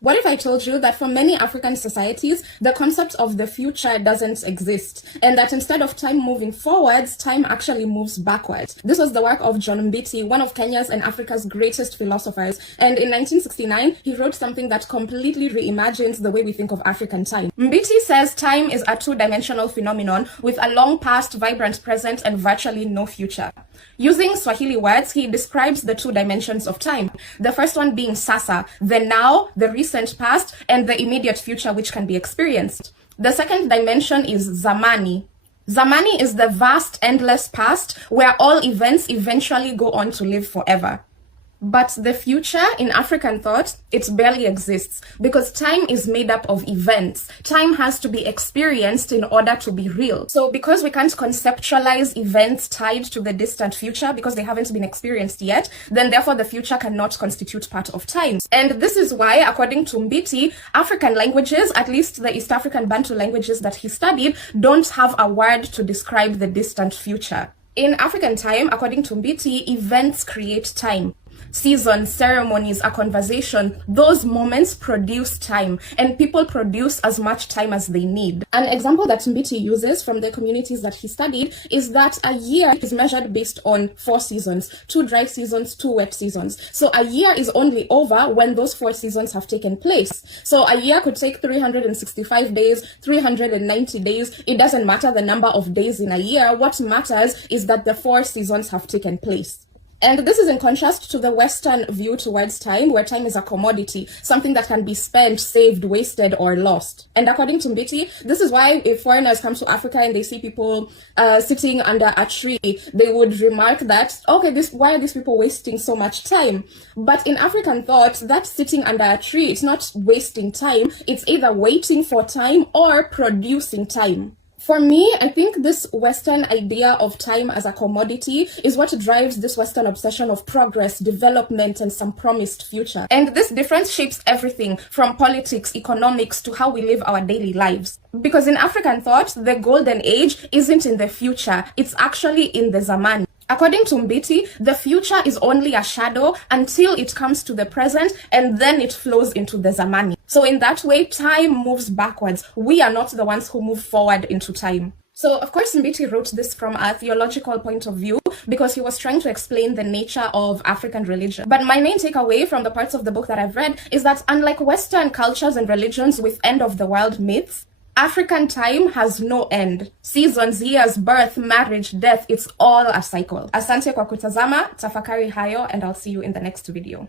What if I told you that for many African societies, the concept of the future doesn't exist, and that instead of time moving forwards, time actually moves backwards? This was the work of Johna Mbiti, one of Kenya's and Africa's greatest philosophers, and in 1969, he wrote something that completely reimagines the way we think of African time. Mbiti says time is a two-dimensional phenomenon with a long past, vibrant present, and virtually no future. Using Swahili words, he describes the two dimensions of time. The first one being Sasa, the now, the recent past, and the immediate future which can be experienced. The second dimension is Zamani. Zamani is the vast, endless past where all events eventually go on to live forever. But the future in African thought, it barely exists because time is made up of events. Time has to be experienced in order to be real. So because we can't conceptualize events tied to the distant future because they haven't been experienced yet, then therefore the future cannot constitute part of time. And this is why, according to Mbiti, African languages, at least the East African Bantu languages that he studied, don't have a word to describe the distant future. In African time, according to Mbiti, events create time. Seasons, ceremonies, a conversation, those moments produce time, and people produce as much time as they need. An example that Mbiti uses from the communities that he studied is that a year is measured based on 4 seasons, 2 dry seasons, 2 wet seasons. So a year is only over when those 4 seasons have taken place. So a year could take 365 days, 390 days. It doesn't matter the number of days in a year. What matters is that the 4 seasons have taken place. And this is in contrast to the Western view towards time, where time is a commodity, something that can be spent, saved, wasted, or lost. And according to Mbiti, this is why if foreigners come to Africa and they see people sitting under a tree, they would remark that, okay, why are these people wasting so much time? But in African thought, that sitting under a tree, it's not wasting time. It's either waiting for time or producing time. For me, I think this Western idea of time as a commodity is what drives this Western obsession of progress, development, and some promised future. And this difference shapes everything from politics, economics, to how we live our daily lives. Because in African thought, the golden age isn't in the future, it's actually in the Zamani. According to Mbiti, the future is only a shadow until it comes to the present, and then it flows into the Zamani. So in that way, time moves backwards. We are not the ones who move forward into time. So, of course, Mbiti wrote this from a theological point of view because he was trying to explain the nature of African religion. But my main takeaway from the parts of the book that I've read is that unlike Western cultures and religions with end-of-the-world myths, African time has no end. Seasons, years, birth, marriage, death, it's all a cycle. Asante kwa kutazama, tafakari hayo, and I'll see you in the next video.